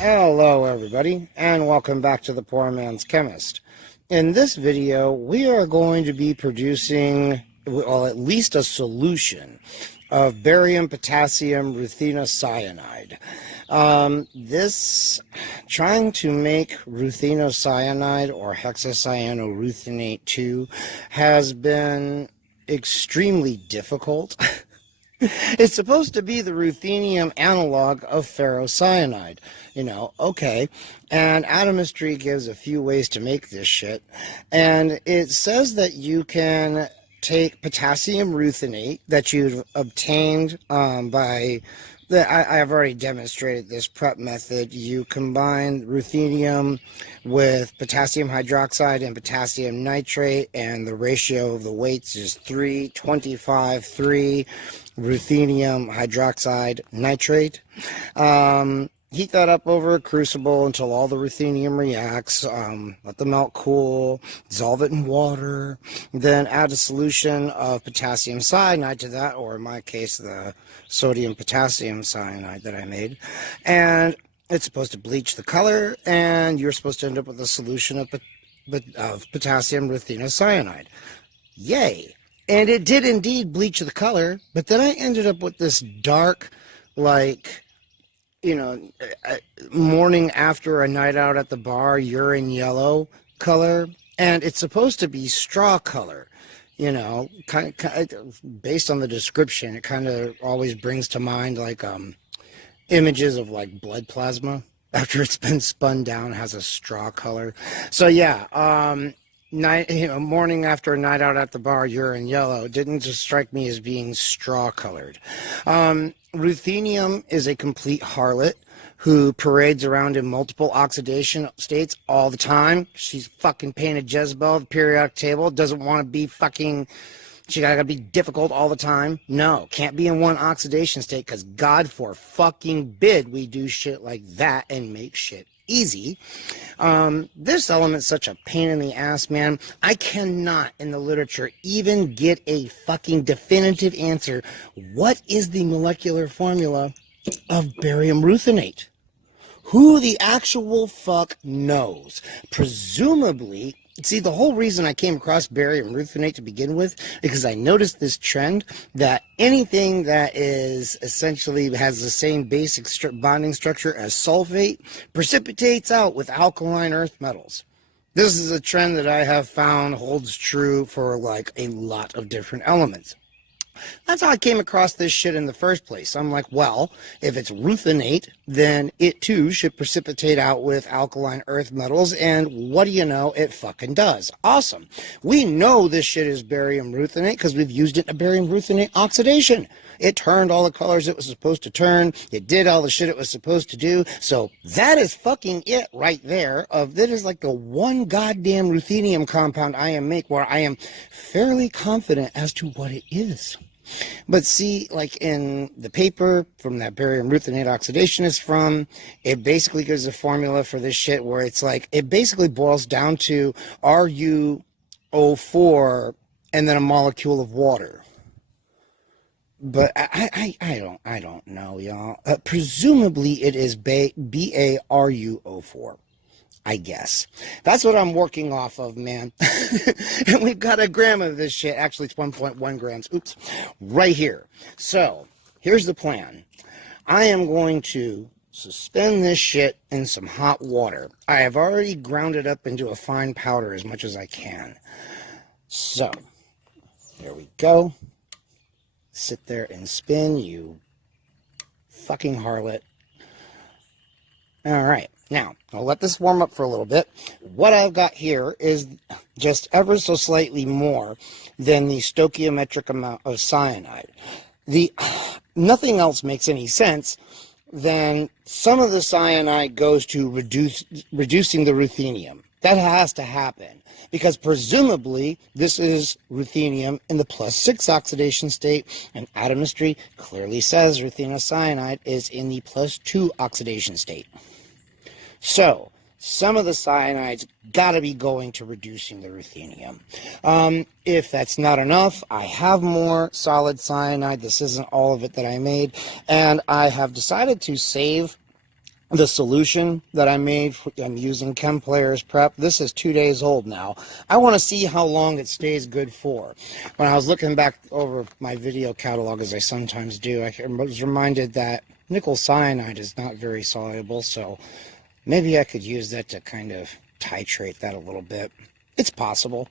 Hello everybody, and welcome back to the Poor Man's Chemist. In this video, we are going to be producing, well, at least a solution of barium, potassium, ruthenocyanide. Trying to make ruthenocyanide or hexacyanoruthenate 2 has been extremely difficult. It's supposed to be the ruthenium analog of ferrocyanide. Okay. And Atomistry gives a few ways to make this shit. And it says that you can take potassium ruthenate that you've obtained I've already demonstrated this prep method. You combine ruthenium with potassium hydroxide and potassium nitrate, and the ratio of the weights is 3:25, 3 ruthenium hydroxide nitrate. Heat that up over a crucible until all the ruthenium reacts. Let the melt cool. Dissolve it in water. Then add a solution of potassium cyanide to that, or in my case, the sodium potassium cyanide that I made. And it's supposed to bleach the color, and you're supposed to end up with a solution of potassium ruthenocyanide. Yay! And it did indeed bleach the color, but then I ended up with this dark, morning after a night out at the bar, urine yellow color, and it's supposed to be straw color. Kind of, based on the description, it kind of always brings to mind images of blood plasma after it's been spun down, has a straw color. So yeah, morning after a night out at the bar, urine yellow didn't just strike me as being straw colored. Ruthenium is a complete harlot who parades around in multiple oxidation states all the time. She's fucking painted Jezebel, the periodic table, doesn't want to be she gotta be difficult all the time. No, can't be in one oxidation state, because God for fucking bid we do shit like that and make shit easy. This element's such a pain in the ass, man. I cannot, in the literature, even get a fucking definitive answer. What is the molecular formula of barium ruthenate? Who the actual fuck knows? Presumably, see, the whole reason I came across barium ruthenate to begin with, because I noticed this trend that anything that is essentially has the same basic bonding structure as sulfate precipitates out with alkaline earth metals. This is a trend that I have found holds true for a lot of different elements. That's how I came across this shit in the first place. I'm like, well, if it's ruthenate, then it too should precipitate out with alkaline earth metals, and what do you know, it fucking does. Awesome. We know this shit is barium ruthenate because we've used it in a barium ruthenate oxidation. It turned all the colors it was supposed to turn. It did all the shit it was supposed to do. So that is fucking it right there. That is like the one goddamn ruthenium compound I make where I am fairly confident as to what it is. But see, in the paper from that barium ruthenate oxidation is from, it basically gives a formula for this shit where it's it basically boils down to RuO4 and then a molecule of water. But I don't know, y'all. Presumably it is BaRuO4. I guess. That's what I'm working off of, man. And we've got a gram of this shit. Actually, it's 1.1 grams. Oops. Right here. So, here's the plan. I am going to suspend this shit in some hot water. I have already ground it up into a fine powder as much as I can. So, there we go. Sit there and spin, you fucking harlot. All right. Now, I'll let this warm up for a little bit. What I've got here is just ever so slightly more than the stoichiometric amount of cyanide. Nothing else makes any sense than some of the cyanide goes to reducing the ruthenium. That has to happen, because presumably this is ruthenium in the +6 oxidation state, and Atomistry clearly says ruthenocyanide is in the +2 oxidation state. So, some of the cyanide's got to be going to reducing the ruthenium. If that's not enough, I have more solid cyanide. This isn't all of it that I made. And I have decided to save the solution that I made, I'm using Chem Players Prep. This is 2 days old now. I want to see how long it stays good for. When I was looking back over my video catalog, as I sometimes do, I was reminded that nickel cyanide is not very soluble, so maybe I could use that to kind of titrate that a little bit. It's possible.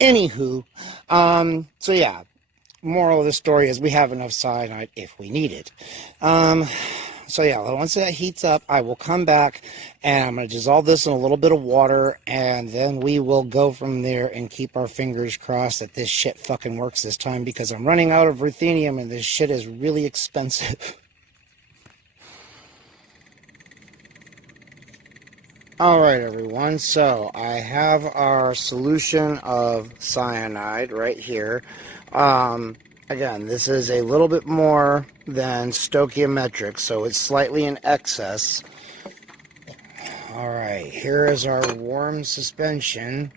Anywho, so yeah, moral of the story is we have enough cyanide if we need it. So yeah, once that heats up, I will come back and I'm going to dissolve this in a little bit of water, and then we will go from there and keep our fingers crossed that this shit fucking works this time, because I'm running out of ruthenium and this shit is really expensive. Alright everyone, so I have our solution of cyanide right here. Again, this is a little bit more than stoichiometric, so it's slightly in excess. Alright, here is our warm suspension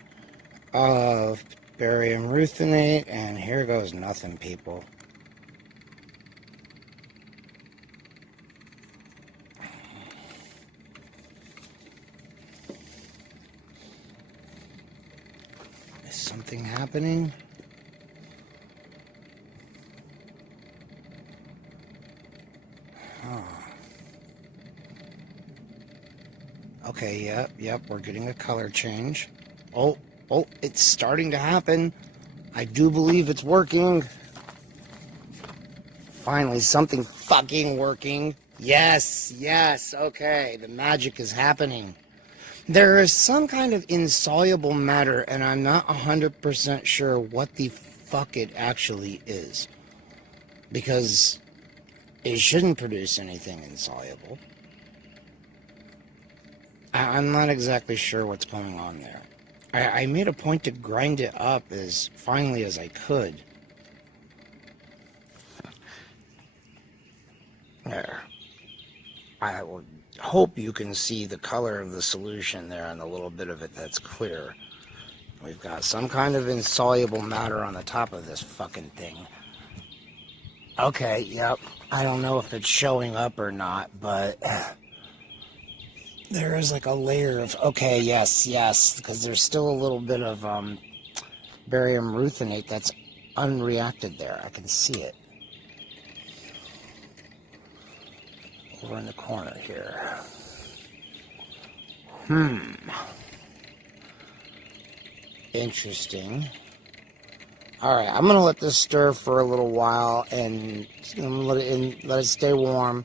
of barium ruthenate, and here goes nothing, people. Is something happening? Okay, yep, we're getting a color change. Oh, it's starting to happen. I do believe it's working. Finally, something fucking working. Yes, okay, the magic is happening. There is some kind of insoluble matter, and I'm not 100% sure what the fuck it actually is. Because it shouldn't produce anything insoluble. I'm not exactly sure what's going on there. I made a point to grind it up as finely as I could. There. I will hope you can see the color of the solution there and a little bit of it that's clear. We've got some kind of insoluble matter on the top of this fucking thing. Okay, yep. I don't know if it's showing up or not, but there is like a layer of, okay, yes, because there's still a little bit of barium ruthenate that's unreacted there. I can see it. Over in the corner here. Interesting. Alright, I'm going to let this stir for a little while, and let it stay warm,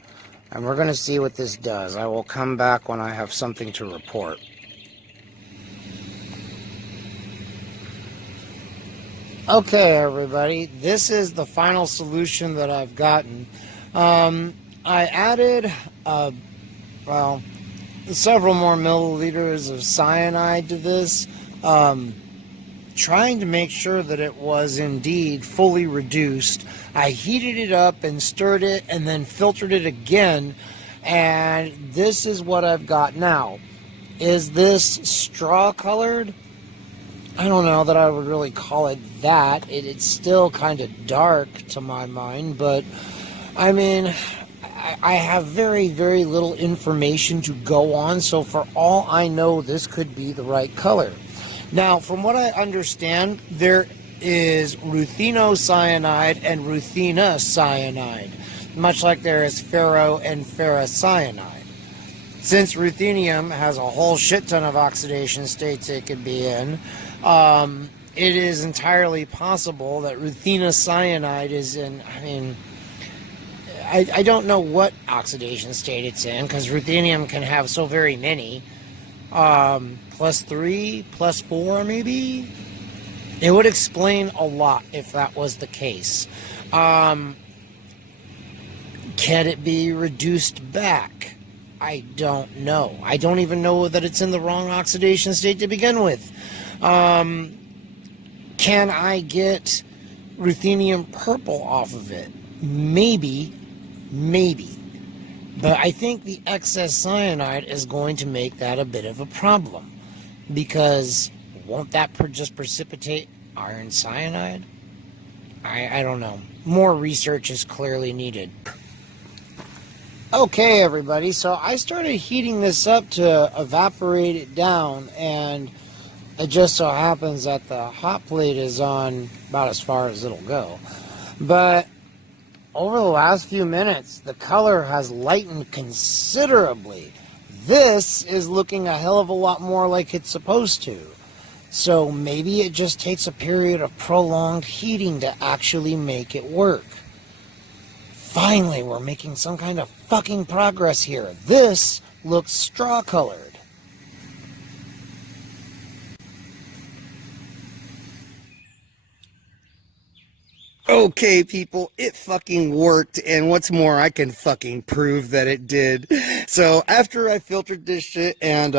and we're going to see what this does. I will come back when I have something to report. Okay, everybody, this is the final solution that I've gotten. I added, several more milliliters of cyanide to this, trying to make sure that it was indeed fully reduced. I heated it up and stirred it and then filtered it again, and this is what I've got now. Is this straw colored? I don't know that I would really call it that. It's still kind of dark to my mind, but I mean, I have very, very little information to go on, so for all I know, this could be the right color. Now, from what I understand, there is ruthenocyanide and ruthenocyanide, much like there is ferro and ferrocyanide. Since ruthenium has a whole shit ton of oxidation states it could be in, it is entirely possible that ruthenocyanide is in, I don't know what oxidation state it's in, because ruthenium can have so very many. +3, +4 maybe? It would explain a lot if that was the case. Can it be reduced back? I don't know. I don't even know that it's in the wrong oxidation state to begin with. Can I get ruthenium purple off of it? Maybe. But I think the excess cyanide is going to make that a bit of a problem. Because won't that just precipitate iron cyanide? I don't know. More research is clearly needed. Okay, everybody, so I started heating this up to evaporate it down, and it just so happens that the hot plate is on about as far as it'll go. But over the last few minutes, the color has lightened considerably. This is looking a hell of a lot more like it's supposed to. So maybe it just takes a period of prolonged heating to actually make it work. Finally, we're making some kind of fucking progress here. This looks straw-colored. Okay, people, it fucking worked, and what's more, I can fucking prove that it did. So after I filtered this shit and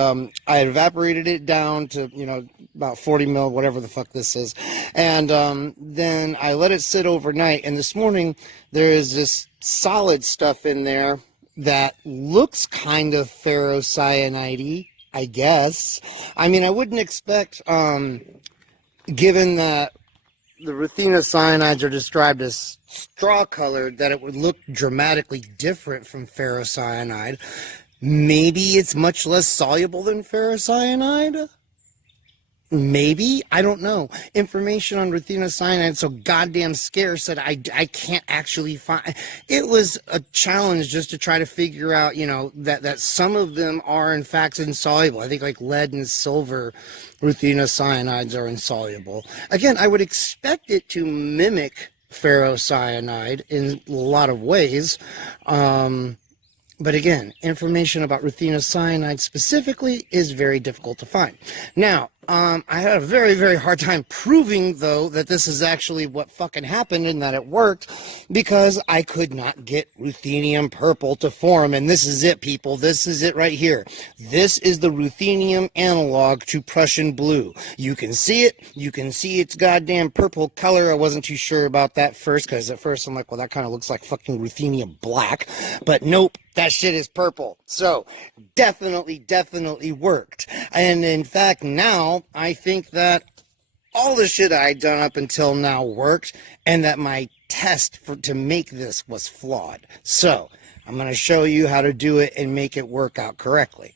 I evaporated it down to, about 40 mil, whatever the fuck this is, and then I let it sit overnight, and this morning there is this solid stuff in there that looks kind of ferrocyanide-y, I guess. I mean, I wouldn't expect, given that the Ruthenocyanide are described as straw-colored, that it would look dramatically different from ferrocyanide. Maybe it's much less soluble than ferrocyanide? Maybe? I don't know. Information on Ruthenocyanide is so goddamn scarce that I can't actually find. It was a challenge just to try to figure out, that some of them are in fact insoluble. I think like lead and silver Ruthenocianides are insoluble. Again, I would expect it to mimic ferrocyanide in a lot of ways. But again, information about Ruthenocyanide specifically is very difficult to find. Now, I had a very, very hard time proving, though, that this is actually what fucking happened and that it worked, because I could not get ruthenium purple to form. And this is it, people. This is it right here. This is the ruthenium analog to Prussian blue. You can see it. You can see its goddamn purple color. I wasn't too sure about that first, because at first I'm like, well, that kind of looks like fucking ruthenium black. But nope. That shit is purple. So, definitely worked. And in fact, now, I think that all the shit I'd done up until now worked, and that my test to make this was flawed. So, I'm going to show you how to do it and make it work out correctly.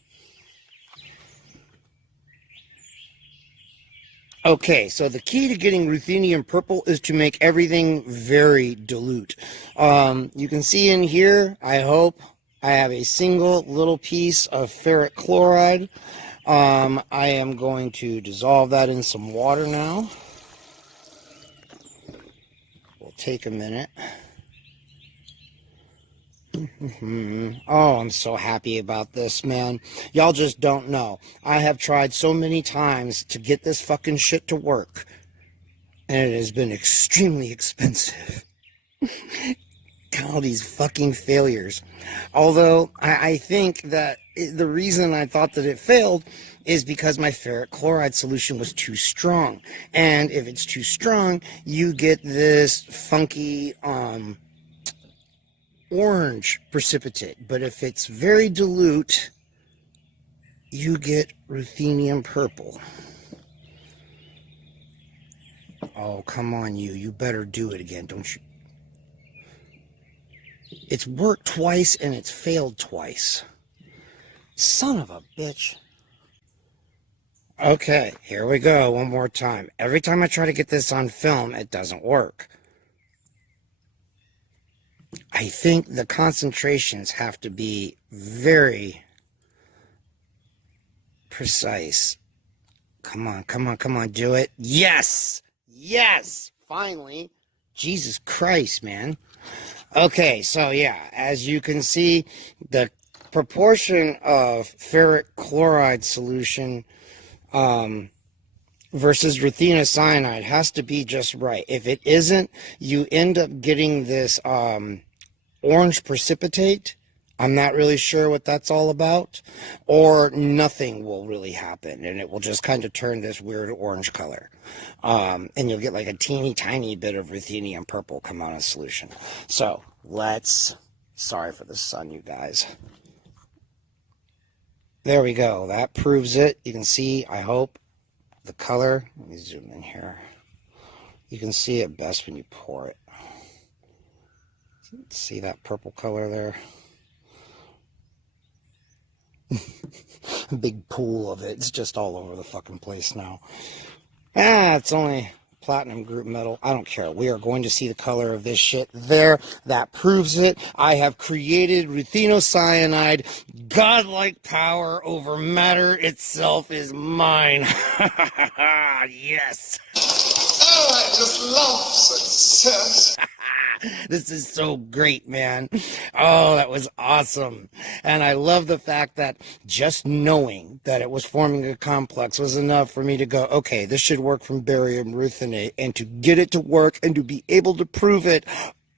Okay, so the key to getting ruthenium purple is to make everything very dilute. You can see in here, I hope, I have a single little piece of ferric chloride. I am going to dissolve that in some water now. Will take a minute. Oh, I'm so happy about this, man. Y'all just don't know. I have tried so many times to get this fucking shit to work, and it has been extremely expensive. Count all these fucking failures. Although, I think that the reason I thought that it failed is because my ferric chloride solution was too strong. And if it's too strong, you get this funky, orange precipitate. But if it's very dilute, you get ruthenium purple. Oh, come on, you. You better do it again, don't you? It's worked twice and it's failed twice. Son of a bitch. Okay, here we go one more time. Every time I try to get this on film, it doesn't work. I think the concentrations have to be very precise. Come on, do it. Yes! Yes! Finally. Jesus Christ, man. Okay, so yeah, as you can see, the proportion of ferric chloride solution versus ruthenocyanide has to be just right. If it isn't, you end up getting this orange precipitate. I'm not really sure what that's all about, or nothing will really happen, and it will just kind of turn this weird orange color. And you'll get like a teeny tiny bit of ruthenium purple come out of solution. So, sorry for the sun, you guys. There we go. That proves it. You can see, I hope, the color. Let me zoom in here. You can see it best when you pour it. See that purple color there? A big pool of it. It's just all over the fucking place now. It's only platinum group metal. I don't care. We are going to see the color of this shit there. That proves it. I have created ruthenocyanide. Godlike power over matter itself is mine. Yes. Oh, I just love success. This is so great, man. Oh, that was awesome. And I love the fact that just knowing that it was forming a complex was enough for me to go, okay, this should work from barium ruthenate, and to get it to work and to be able to prove it.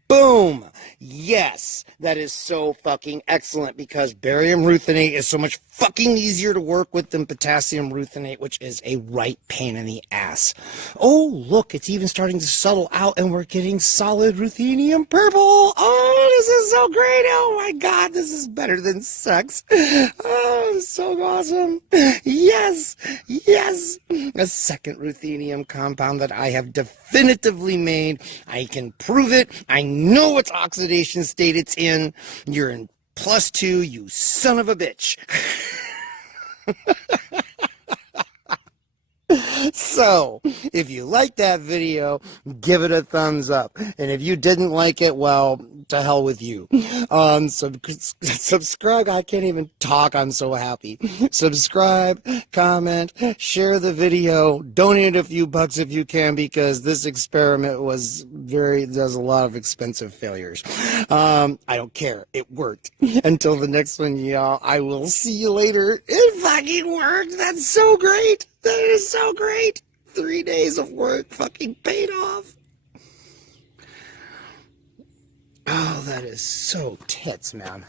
Boom! Yes, that is so fucking excellent, because barium ruthenate is so much fucking easier to work with than potassium ruthenate, which is a right pain in the ass. Oh, look, it's even starting to settle out and we're getting solid ruthenium purple. Oh, this is so great. Oh my God, this is better than sex. Oh, so awesome. Yes, yes. A second ruthenium compound that I have definitively made. I can prove it. I know what oxidation state it's in. You're in +2, you son of a bitch. So, if you liked that video, give it a thumbs up. And if you didn't like it, well, to hell with you. Subscribe. I can't even talk. I'm so happy. Subscribe, comment, share the video, donate a few bucks if you can, because this experiment there's a lot of expensive failures. I don't care. It worked. Until the next one, y'all, I will see you later. It fucking worked. That's so great. That is so great. 3 days of work fucking paid off. Oh, that is so tits, man.